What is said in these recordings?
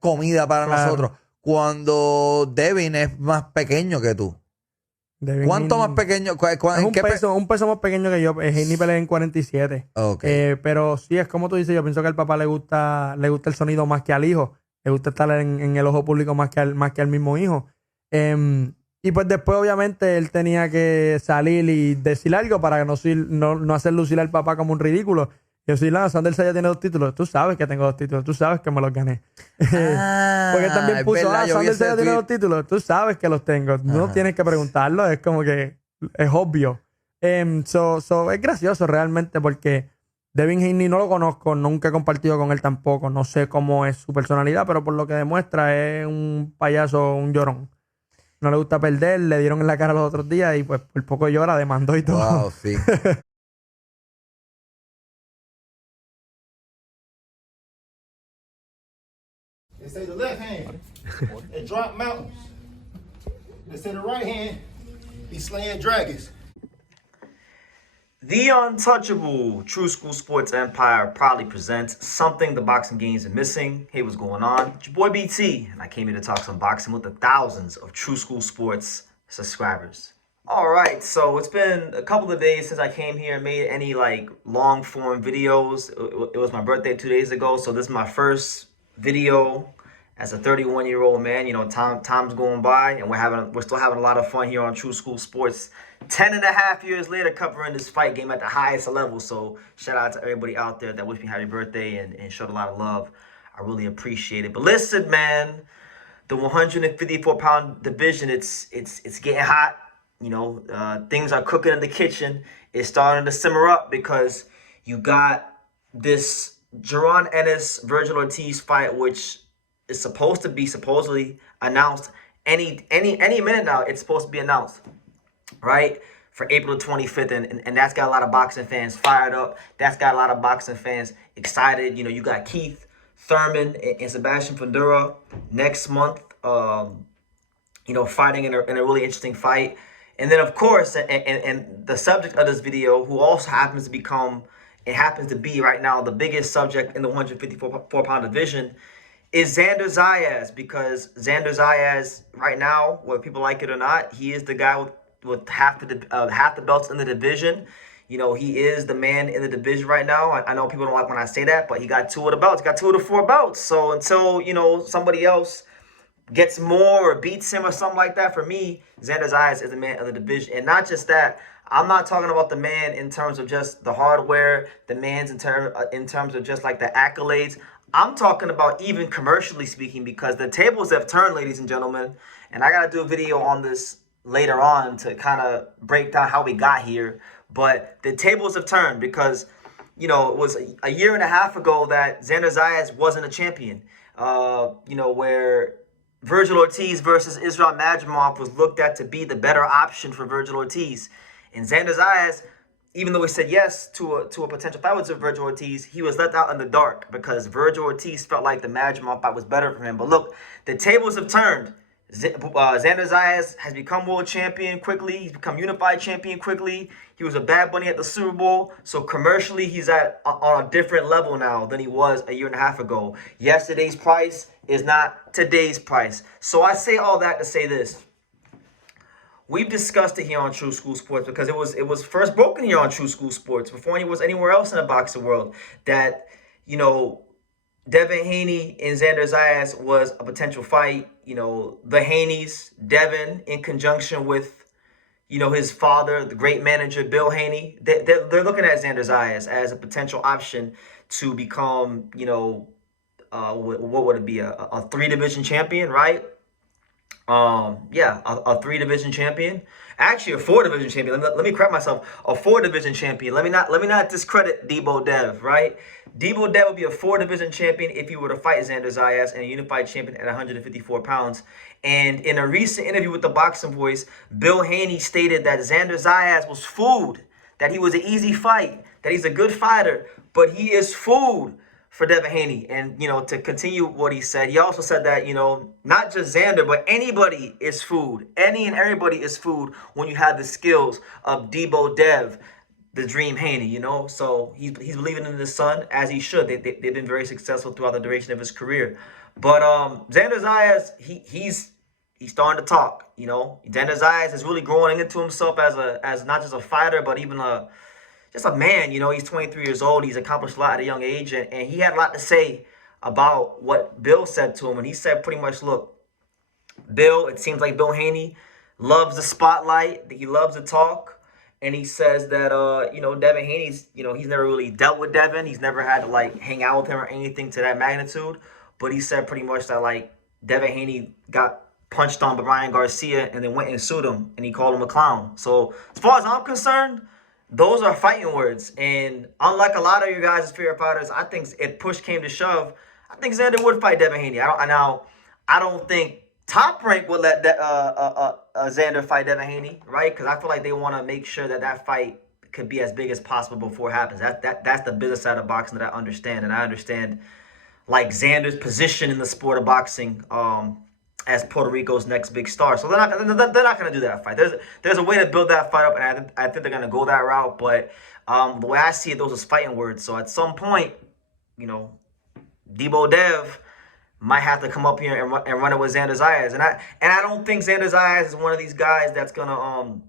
comida para Claro. nosotros. Cuando Devin es más pequeño que tú. Devin ¿Cuánto Haney más pequeño? es un peso más pequeño que yo. Haney pelea en 47. Ok. Pero sí, es como tú dices, yo pienso que al papá le gusta el sonido más que al hijo. Le gusta estar en el ojo público más que al mismo hijo. Y pues después, obviamente, él tenía que salir y decir algo para no hacer lucir al papá como un ridículo. Yo soy Xander Zayas tiene 2 títulos. Tú sabes que tengo 2 títulos. Tú sabes que me los gané. Porque él también Es puso, verdad, yo vi Xander ese Zayas tiene tweet. 2 títulos. Tú sabes que los tengo. No Ajá. tienes que preguntarlo. Es como que es obvio. Es gracioso realmente porque Devin Haney no lo conozco. Nunca he compartido con él tampoco. No sé cómo es su personalidad, pero por lo que demuestra es un payaso, un llorón. No le gusta perder. Le dieron en la cara los otros días y pues por poco llora, demandó y todo. Wow, sí. They say the left hand, it drop mountains. They say the right hand, be slaying dragons. The untouchable True School Sports Empire proudly presents something the boxing games are missing. Hey, what's going on? It's your boy BT, and I came here to talk some boxing with the thousands of True School Sports subscribers. All right, so it's been a couple of days since I came here and made any long form videos. It was my birthday 2 days ago, so this is my first video as a 31-year-old man. You know, time's going by, and we're still having a lot of fun here on True School Sports. 10 and a half years later, covering this fight game at the highest level. So shout out to everybody out there that wished me happy birthday and showed a lot of love. I really appreciate it. But listen, man, the 154-pound division, it's getting hot. You know, things are cooking in the kitchen. It's starting to simmer up because you got this Jaron Ennis Virgil Ortiz fight, which is supposed to be supposedly announced any minute now. It's supposed to be announced, right, for April 25th, and that's got a lot of boxing fans fired up. That's got a lot of boxing fans excited. You know, you got Keith Thurman and Sebastian Fundora next month, you know, fighting in a really interesting fight. And then, of course, and the subject of this video, who also happens to be right now the biggest subject in the 154-pound division, is Xander Zayas, because Xander Zayas right now, whether people like it or not, he is the guy with half the belts in the division. You know, he is the man in the division right now. I know people don't like when I say that, but he got 2 of the belts. He got 2 of the 4 belts. So until, you know, somebody else gets more or beats him or something like that, for me, Xander Zayas is the man of the division. And not just that, I'm not talking about the man in terms of just the hardware, the man's in terms of just like the accolades. I'm talking about even commercially speaking, because the tables have turned, ladies and gentlemen. And I got to do a video on this later on to kind of break down how we got here. But the tables have turned because, you know, it was a year and a half ago that Xander Zayas wasn't a champion. You know, where Virgil Ortiz versus Islam Madrimov was looked at to be the better option for Virgil Ortiz. And Xander Zayas, even though he said yes to a potential fight with Virgil Ortiz, he was left out in the dark because Virgil Ortiz felt like the Madrimov fight was better for him. But look, the tables have turned. Xander Zayas has become world champion quickly. He's become unified champion quickly. He was a Bad Bunny at the Super Bowl. So commercially, he's on a different level now than he was a year and a half ago. Yesterday's price is not today's price. So I say all that to say this. We've discussed it here on True School Sports because it was first broken here on True School Sports before it was anywhere else in the boxing world that, you know, Devin Haney and Xander Zayas was a potential fight. You know, the Haneys, Devin, in conjunction with, you know, his father, the great manager, Bill Haney, they're looking at Xander Zayas as a potential option to become, you know, what would it be, a 3-division champion, right? Yeah, a 3-division champion. Actually, a 4-division champion. Let me correct myself. A 4-division champion. Let me not discredit Deebo Dev, right? Deebo Dev would be a 4-division champion if he were to fight Xander Zayas, and a unified champion at 154 pounds. And in a recent interview with the Boxing Voice, Bill Haney stated that Xander Zayas was food, that he was an easy fight, that he's a good fighter, but he is food for Devin Haney. And, you know, to continue what he said, he also said that, you know, not just Xander, but anybody is food. Any and everybody is food when you have the skills of Deebo Dev, the Dream Haney, you know. So he's believing in his son, as he should. They've been very successful throughout the duration of his career. But Xander Zayas, he's starting to talk. You know, Xander Zayas is really growing into himself as not just a fighter, but even just a man. You know, he's 23 years old. He's accomplished a lot at a young age, and he had a lot to say about what Bill said to him. And he said pretty much, look, Bill, it seems like Bill Haney loves the spotlight. He loves to talk. And he says that, Devin Haney's, he's never really dealt with Devin. He's never had to, hang out with him or anything to that magnitude. But he said pretty much that, Devin Haney got punched on by Ryan Garcia and then went and sued him. And he called him a clown. So, as far as I'm concerned, those are fighting words. And unlike a lot of you guys' favorite fighters, I think if push came to shove, I think Xander would fight Devin Haney. I don't think Top Rank would let Xander fight Devin Haney, right? Because I feel like they want to make sure that fight could be as big as possible before it happens. That's the business side of boxing that I understand, and I understand Xander's position in the sport of boxing as Puerto Rico's next big star. So they're not going to do that fight. There's a way to build that fight up, and I think they're going to go that route. But the way I see it, those are fighting words. So at some point, Deebo Dev might have to come up here and run it with Xander Zayas. And I don't think Xander Zayas is one of these guys that's going to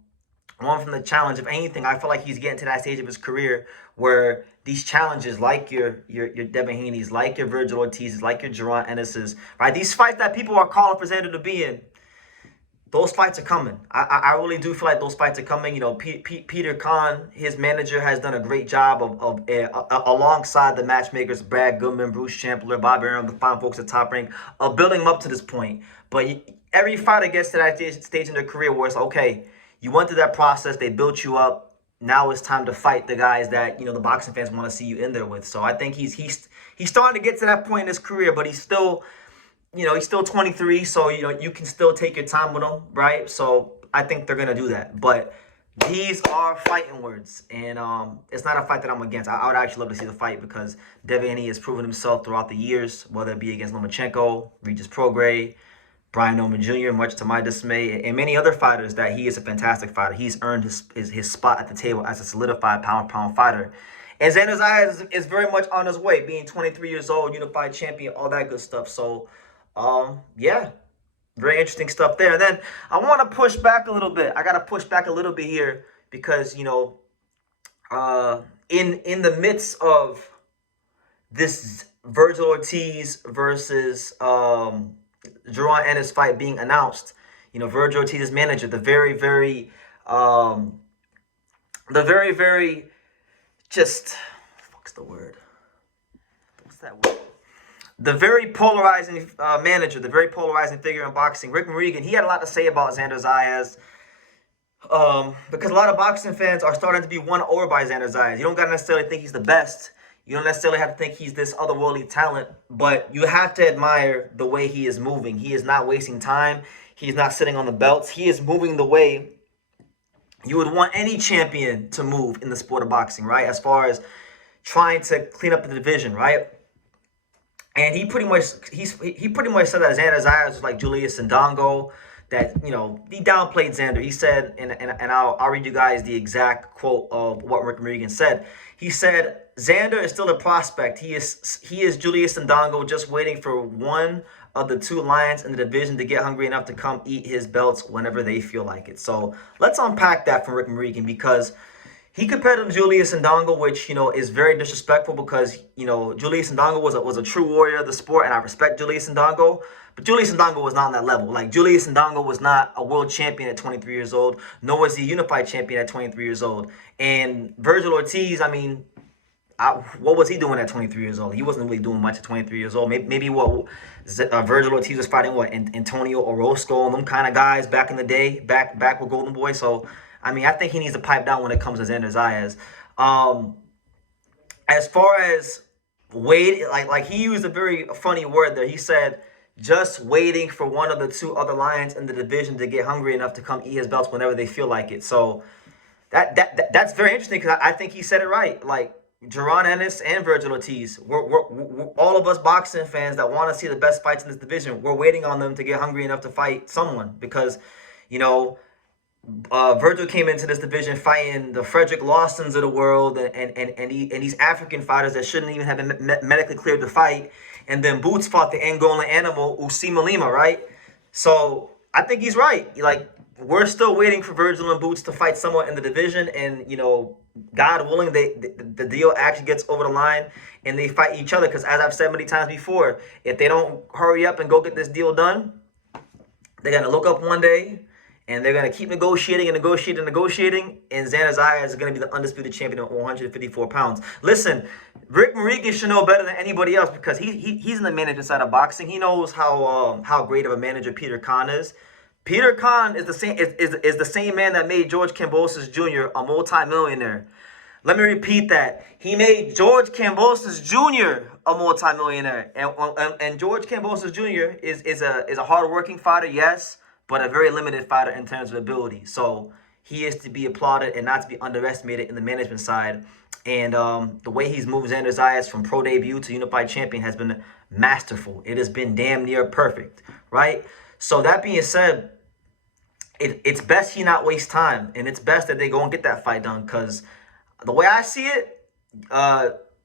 run from the challenge. If anything, I feel like he's getting to that stage of his career where these challenges, like your Devin Haney's, like your Virgil Ortiz's, like your Jaron Ennis's, right? These fights that people are calling for Xander to be in, those fights are coming. I really do feel like those fights are coming. Peter Kahn, his manager, has done a great job of alongside the matchmakers, Brad Goodman, Bruce Champler, Bob Arum, the fine folks at Top Rank, of building them up to this point. But every fighter gets to that stage in their career where it's okay. You went through that process. They built you up. Now it's time to fight the guys that the boxing fans want to see you in there with. So I think he's starting to get to that point in his career, but he's still. He's still 23, so, you can still take your time with him, right? So I think they're going to do that. But these are fighting words, and it's not a fight that I'm against. I would actually love to see the fight because Devin Haney has proven himself throughout the years, whether it be against Lomachenko, Regis Prograis, Brian Norman Jr., much to my dismay, and many other fighters that he is a fantastic fighter. He's earned his spot at the table as a solidified pound-for-pound fighter. And Xander Zayas is very much on his way, being 23 years old, unified champion, all that good stuff. So, very interesting stuff there. And then I want to push back a little bit. I got to push back a little bit here because, in the midst of this Virgil Ortiz versus Jaron Ennis fight being announced, Virgil Ortiz's manager, the very, very just, what's the word? What's that word? The very polarizing manager, the very polarizing figure in boxing, Rick Morrigan, he had a lot to say about Xander Zayas because a lot of boxing fans are starting to be won over by Xander Zayas. You don't got to necessarily think he's the best. You don't necessarily have to think he's this otherworldly talent, but you have to admire the way he is moving. He is not wasting time. He's not sitting on the belts. He is moving the way you would want any champion to move in the sport of boxing, right? As far as trying to clean up the division, right? And he pretty much said that Xander Zayas was like Julius Ndongo, that he downplayed Xander. He said, and I'll read you guys the exact quote of what Rick Morrigan said. He said, Xander is still a prospect. He is Julius Ndongo, just waiting for one of the two lions in the division to get hungry enough to come eat his belts whenever they feel like it. So let's unpack that from Rick Morrigan, because he compared him to Julius Ndongo, which, is very disrespectful because, Julius Ndongo was a true warrior of the sport, and I respect Julius Ndongo. But Julius Ndongo was not on that level. Like, Julius Ndongo was not a world champion at 23 years old, nor was he a unified champion at 23 years old. And Virgil Ortiz, what was he doing at 23 years old? He wasn't really doing much at 23 years old. Maybe what Virgil Ortiz was fighting, Antonio Orozco and them kind of guys back in the day, back with Golden Boy. So, I think he needs to pipe down when it comes to Xander Zayas. As far as wait, like he used a very funny word there. He said, just waiting for one of the two other lions in the division to get hungry enough to come eat his belts whenever they feel like it. So that's very interesting because I think he said it right. Like, Jaron Ennis and Virgil Ortiz, we're all of us boxing fans that want to see the best fights in this division, we're waiting on them to get hungry enough to fight someone because, Virgil came into this division fighting the Frederick Lawsons of the world and these African fighters that shouldn't even have been medically cleared to fight. and then Boots fought the Angolan animal Usima Lima, right? So I think he's right. Like, we're still waiting for Virgil and Boots to fight someone in the division, and God willing, the deal actually gets over the line and they fight each other. Because as I've said many times before, if they don't hurry up and go get this deal done, they're gonna look up one day and they're gonna keep negotiating and negotiating and negotiating, and Xander Zayas is gonna be the undisputed champion at 154 pounds. Listen, Rick Marigan should know better than anybody else because he's in the management side of boxing. He knows how great of a manager Peter Khan is. Peter Khan is the same man that made George Kambosos Jr. a multimillionaire. Let me repeat that. He made George Kambosos Jr. a multimillionaire. And George Kambosos Jr. is a hardworking fighter, yes, but a very limited fighter in terms of ability. So he is to be applauded and not to be underestimated in the management side. And the way he's moved Xander Zayas from pro debut to unified champion has been masterful. It has been damn near perfect, right? So that being said, it's best he not waste time, and it's best that they go and get that fight done. Because the way I see it,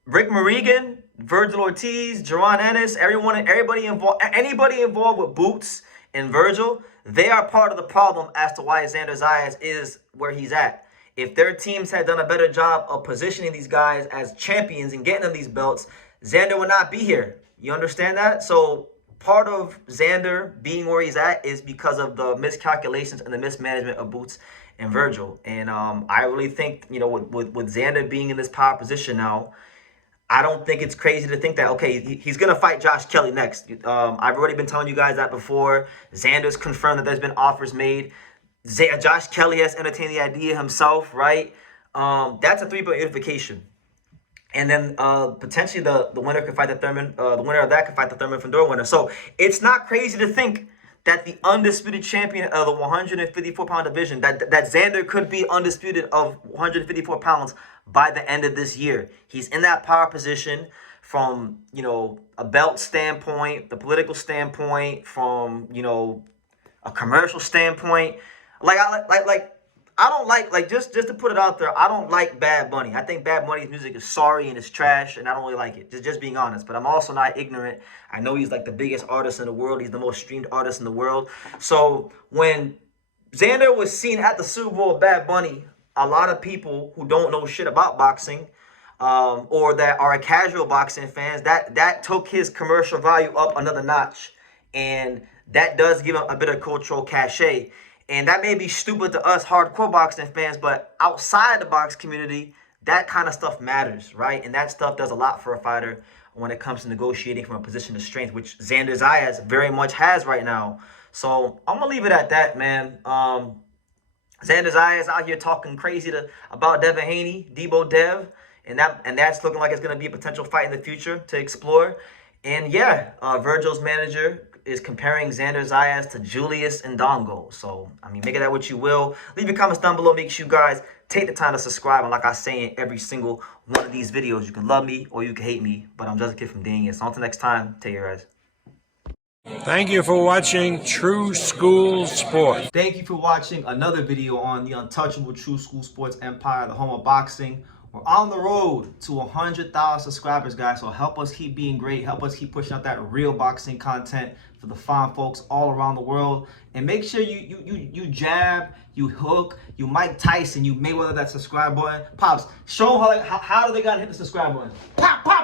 Rick Marigan, Virgil Ortiz, Jaron Ennis, anybody involved with Boots and Virgil, they are part of the problem as to why Xander Zayas is where he's at. If their teams had done a better job of positioning these guys as champions and getting them these belts, Xander would not be here. You understand that? So part of Xander being where he's at is because of the miscalculations and the mismanagement of Boots and Virgil. And I really think, with Xander being in this power position now, I don't think it's crazy to think that, okay, he's going to fight Josh Kelly next. I've already been telling you guys that before. Xander's confirmed that there's been offers made. Josh Kelly has entertained the idea himself, right? That's a three-point unification. And then potentially the winner could fight the winner of that could fight the Thurman Fedor winner. So it's not crazy to think that the undisputed champion of the 154-pound division, that Xander could be undisputed of 154 pounds by the end of this year. He's in that power position from, a belt standpoint, the political standpoint, from, a commercial standpoint. I don't like just to put it out there, I don't like Bad Bunny. I think Bad Bunny's music is sorry and it's trash, and I don't really like it. Just being honest. But I'm also not ignorant. I know he's like the biggest artist in the world. He's the most streamed artist in the world. So when Xander was seen at the Super Bowl with Bad Bunny, a lot of people who don't know shit about boxing, or that are casual boxing fans, that took his commercial value up another notch. And that does give him a bit of cultural cachet. And that may be stupid to us hardcore boxing fans, but outside the box community, that kind of stuff matters, right? And that stuff does a lot for a fighter when it comes to negotiating from a position of strength, which Xander Zayas very much has right now. So I'm going to leave it at that, man. Xander Zayas out here talking crazy about Devin Haney, Deebo Dev, and that's looking like it's going to be a potential fight in the future to explore. And yeah, Virgil's manager is comparing Xander Zayas to Julius Ndongo. So, make of that what you will. Leave your comments down below. Make sure you guys take the time to subscribe. And like I say in every single one of these videos, you can love me or you can hate me. But I'm just a kid from Dania. So until next time, take care, guys. Thank you for watching True School Sports. Thank you for watching another video on the untouchable True School Sports Empire, the home of boxing. We're on the road to 100,000 subscribers, guys. So help us keep being great. Help us keep pushing out that real boxing content for the fine folks all around the world. And make sure you jab, you hook, you Mike Tyson, you Mayweather that subscribe button. Pops, show them how do they gotta hit the subscribe button. Pop, pop.